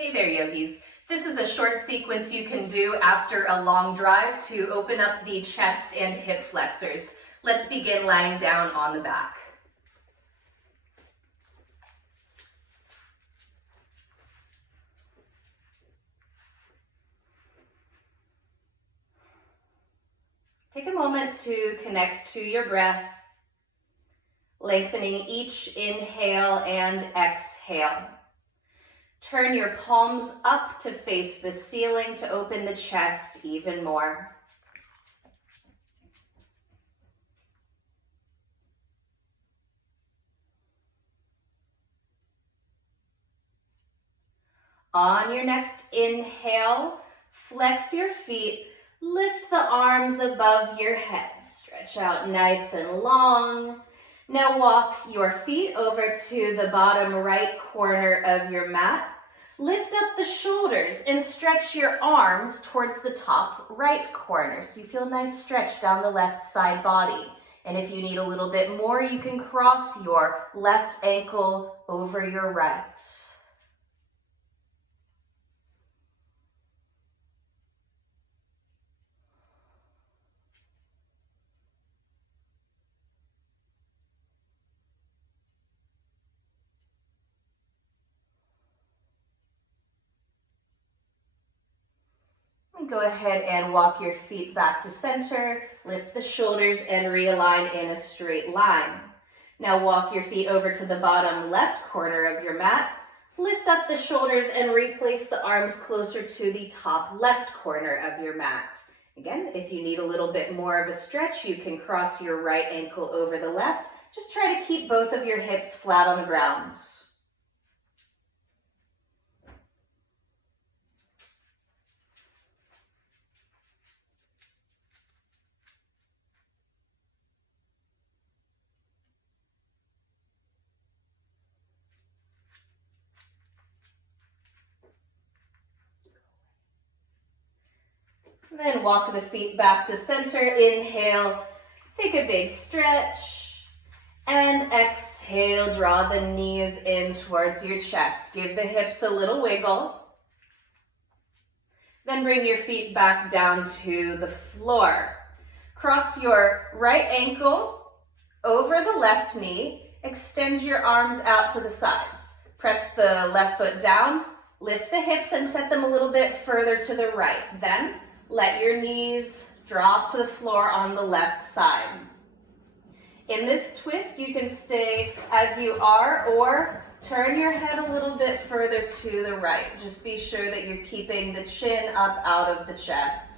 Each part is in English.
Hey there, yogis. This is a short sequence you can do after a long drive to open up the chest and hip flexors. Let's begin lying down on the back. Take a moment to connect to your breath, lengthening each inhale and exhale. Turn your palms up to face the ceiling to open the chest even more. On your next inhale, flex your feet, lift the arms above your head. Stretch out nice and long. Now walk your feet over to the bottom right corner of your mat. Lift up the shoulders and stretch your arms towards the top right corner so you feel a nice stretch down the left side body. And if you need a little bit more, you can cross your left ankle over your right. Go ahead and walk your feet back to center, lift the shoulders and realign in a straight line. Now walk your feet over to the bottom left corner of your mat, lift up the shoulders and replace the arms closer to the top left corner of your mat. Again, if you need a little bit more of a stretch, you can cross your right ankle over the left. Just try to keep both of your hips flat on the ground. Then walk the feet back to center. Inhale, take a big stretch. And exhale, draw the knees in towards your chest. Give the hips a little wiggle. Then bring your feet back down to the floor. Cross your right ankle over the left knee. Extend your arms out to the sides. Press the left foot down. Lift the hips and set them a little bit further to the right. Then let your knees drop to the floor on the left side. In this twist, you can stay as you are or turn your head a little bit further to the right. Just be sure that you're keeping the chin up out of the chest.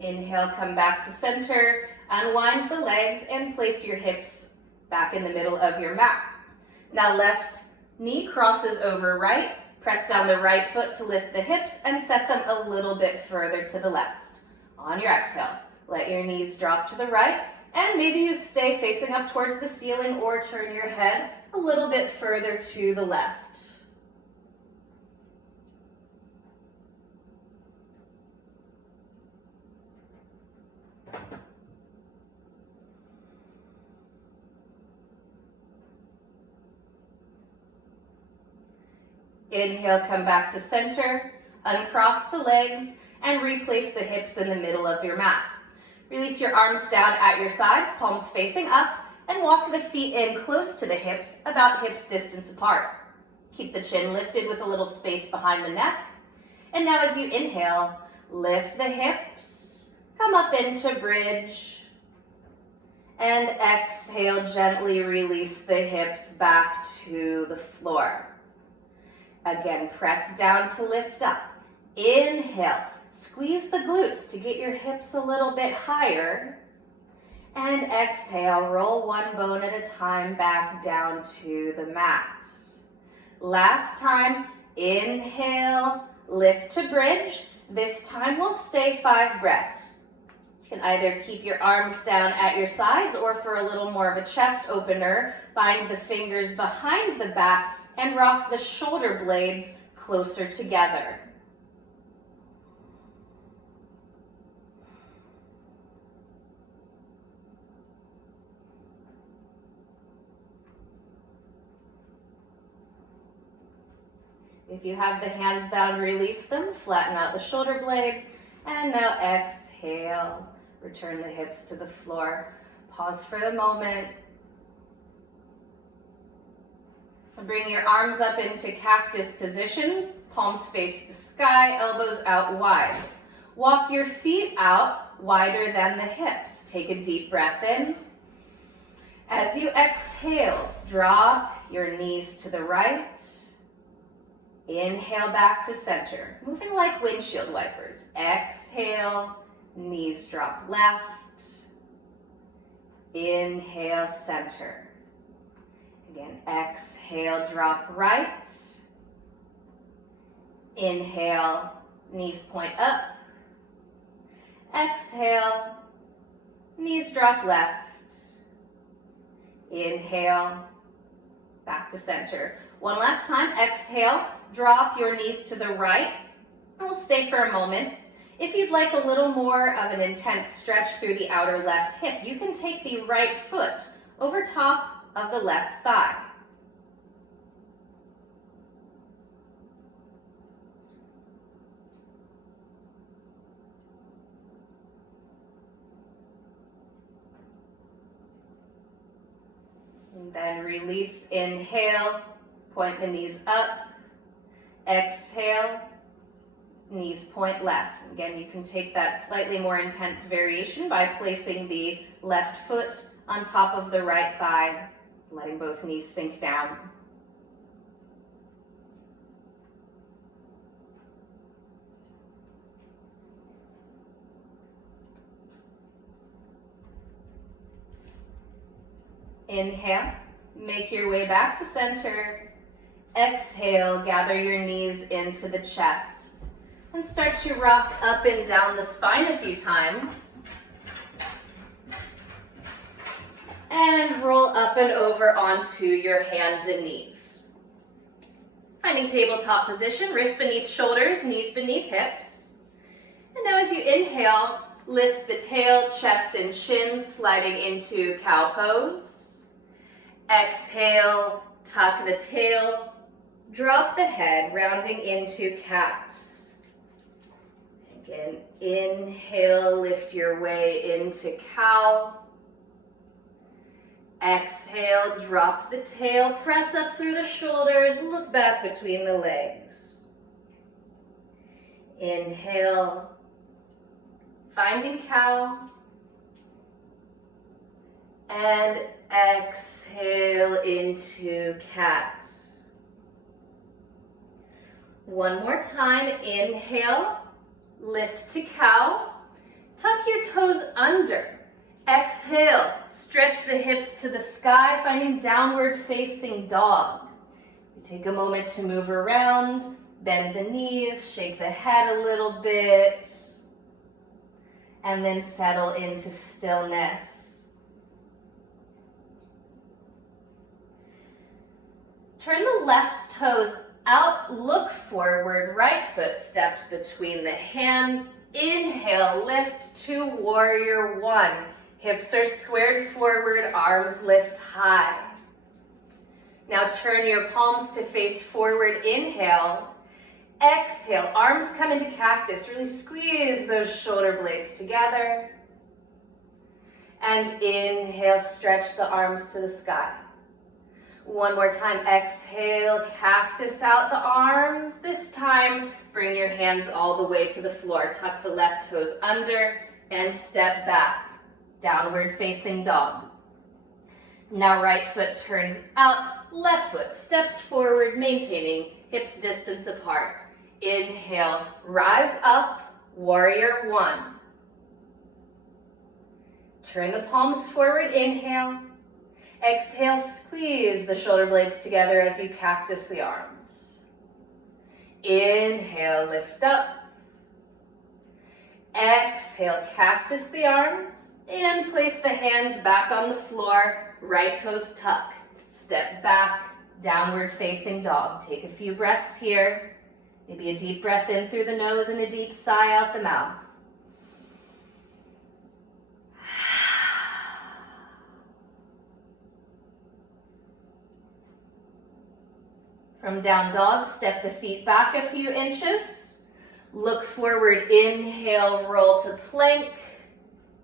Inhale, come back to center, unwind the legs and place your hips back in the middle of your mat. Now left knee crosses over right, press down the right foot to lift the hips and set them a little bit further to the left. On your exhale, let your knees drop to the right and maybe you stay facing up towards the ceiling or turn your head a little bit further to the left. Inhale, come back to center, uncross the legs, and replace the hips in the middle of your mat. Release your arms down at your sides, palms facing up, and walk the feet in close to the hips, about hips distance apart. Keep the chin lifted with a little space behind the neck. And now as you inhale, lift the hips, come up into bridge, and exhale, gently release the hips back to the floor. Again, press down to lift up. Inhale, squeeze the glutes to get your hips a little bit higher. And exhale, roll one bone at a time back down to the mat. Last time, inhale, lift to bridge. This time we'll stay 5 breaths. You can either keep your arms down at your sides or for a little more of a chest opener, bind the fingers behind the back and rock the shoulder blades closer together. If you have the hands bound, release them, flatten out the shoulder blades, and now exhale. Return the hips to the floor. Pause for a moment. Bring your arms up into cactus position. Palms face the sky, elbows out wide. Walk your feet out wider than the hips. Take a deep breath in. As you exhale, drop your knees to the right. Inhale back to center, moving like windshield wipers. Exhale, knees drop left. Inhale, center. Again, exhale, drop right. Inhale, knees point up. Exhale, knees drop left. Inhale, back to center. One last time, exhale, drop your knees to the right. We'll stay for a moment. If you'd like a little more of an intense stretch through the outer left hip, you can take the right foot over top of the left thigh. And then release, inhale, point the knees up. Exhale, knees point left. Again, you can take that slightly more intense variation by placing the left foot on top of the right thigh, letting both knees sink down. Inhale, make your way back to center. Exhale, gather your knees into the chest and start to rock up and down the spine a few times. And roll up and over onto your hands and knees. Finding tabletop position, wrists beneath shoulders, knees beneath hips. And now as you inhale, lift the tail, chest, and chin, sliding into cow pose. Exhale, tuck the tail. Drop the head, rounding into cat. Again, inhale, lift your way into cow. Exhale, drop the tail, press up through the shoulders, look back between the legs. Inhale, finding cow. And exhale into cat. One more time, inhale, lift to cow, tuck your toes under. Exhale, stretch the hips to the sky, finding downward facing dog. You take a moment to move around, bend the knees, shake the head a little bit, and then settle into stillness. Turn the left toes out, look forward, right foot steps between the hands. Inhale, lift to warrior one. Hips are squared forward, arms lift high. Now turn your palms to face forward, inhale. Exhale, arms come into cactus. Really squeeze those shoulder blades together. And inhale, stretch the arms to the sky. One more time, exhale, cactus out the arms. This time, bring your hands all the way to the floor. Tuck the left toes under and step back. Downward facing dog. Now right foot turns out, left foot steps forward, maintaining hips distance apart. Inhale, rise up, warrior one. Turn the palms forward, inhale. Exhale, squeeze the shoulder blades together as you cactus the arms. Inhale, lift up. Exhale, cactus the arms. And place the hands back on the floor, right toes tuck. Step back, downward facing dog. Take a few breaths here. Maybe a deep breath in through the nose and a deep sigh out the mouth. From down dog, step the feet back a few inches. Look forward, inhale, roll to plank.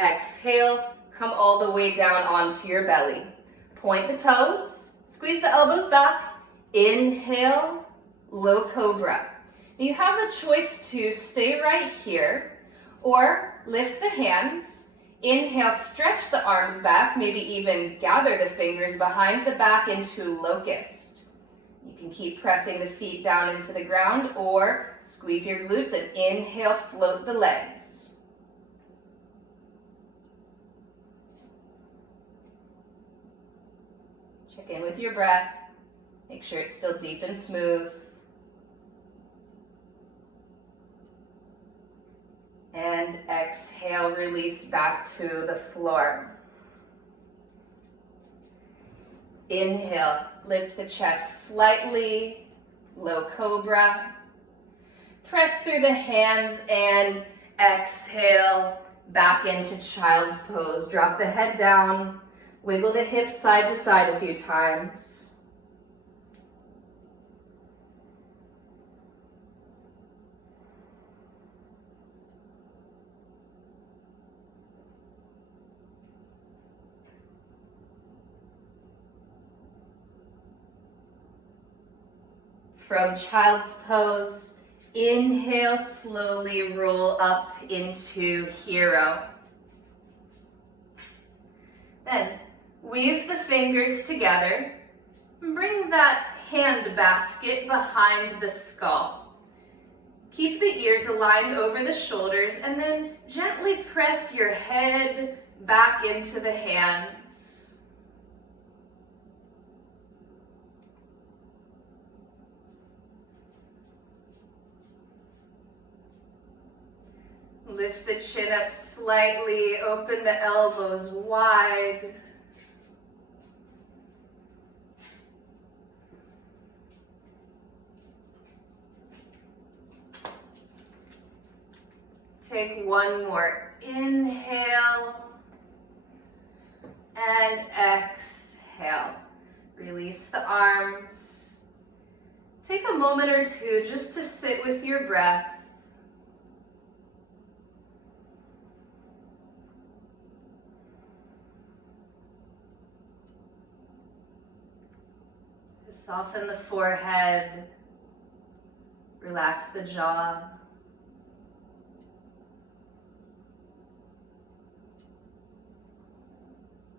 Exhale, come all the way down onto your belly. Point the toes, squeeze the elbows back. Inhale, low cobra. Now you have the choice to stay right here or lift the hands. Inhale, stretch the arms back, maybe even gather the fingers behind the back into locust. You can keep pressing the feet down into the ground or squeeze your glutes and inhale, float the legs. Check in with your breath. Make sure it's still deep and smooth. And exhale, release back to the floor. Inhale, lift the chest slightly, low cobra. Press through the hands and exhale, back into child's pose. Drop the head down, wiggle the hips side to side a few times. From child's pose, inhale, slowly roll up into hero. Then weave the fingers together. Bring that hand basket behind the skull. Keep the ears aligned over the shoulders and then gently press your head back into the hands. Lift the chin up slightly, open the elbows wide. Take one more inhale and exhale. Release the arms. Take a moment or two just to sit with your breath. Soften the forehead, relax the jaw.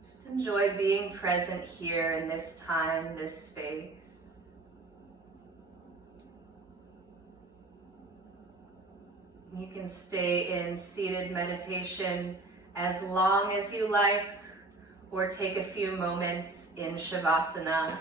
Just enjoy being present here in this time, this space. You can stay in seated meditation as long as you like, or take a few moments in Shavasana